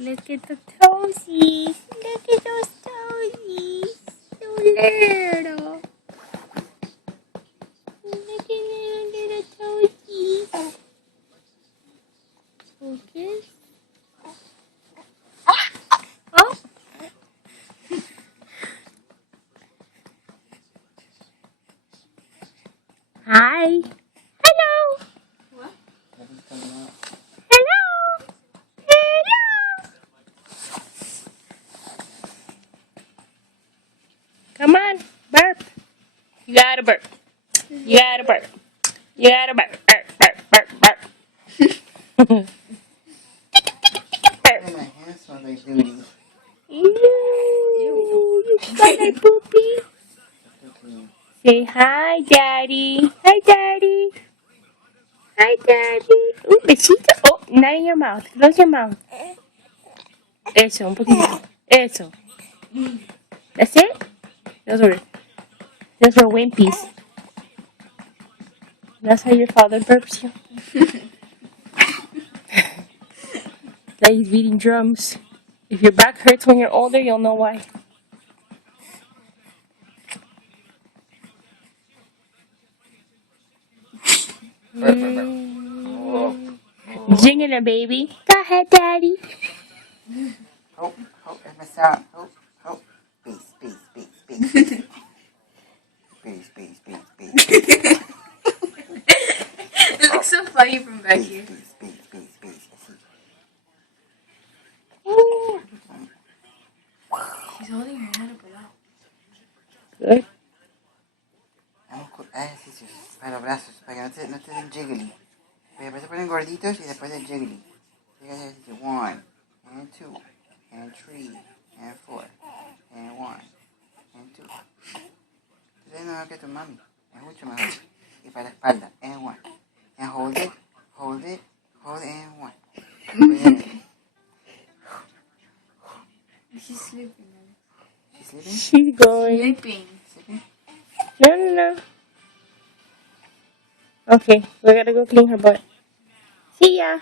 Look at the toesies. Look at those toesies. So little. Look at the little toesies. Focus. Oh. Hi. Hello. What? Hello. Hello. Come on. Burp. You gotta burp. You gotta burp. You gotta burp. Burp, burp, burp, burp. Burp. My hands smell like duty. Ew. You smell like poopy. Okay. Say hi, Daddy. Hi, Daddy. Hi, Daddy. Ooh, besito. Oh, not in your mouth. Close your mouth. Eso, un poquito. Eso. That's it? Those were wimpies. That's how your father burps you. Like he's beating drums. If your back hurts when you're older, you'll know why. Jingling it, baby. Go ahead, Daddy. Hope, that's my sound. Hope. Peace, peace, peace, peace. Peace, peace, peace, peace. It looks so funny from back here. Peace, peace, peace, peace. She's holding her head up a lot. Good. Ejercicios para los brazos, para que no te den jiggly. Después se ponen gorditos y después del jiggly. Ejercicio 1, and 2, and 3, and 4, and 1, and 2. Entonces no veo que tu mami. Es mucho mejor. Y para la espalda, and 1. And hold it, and 1. She's sleeping. She's sleeping? She's going. Sleeping. Sleeping? No. Okay, we gotta go clean her butt. See ya.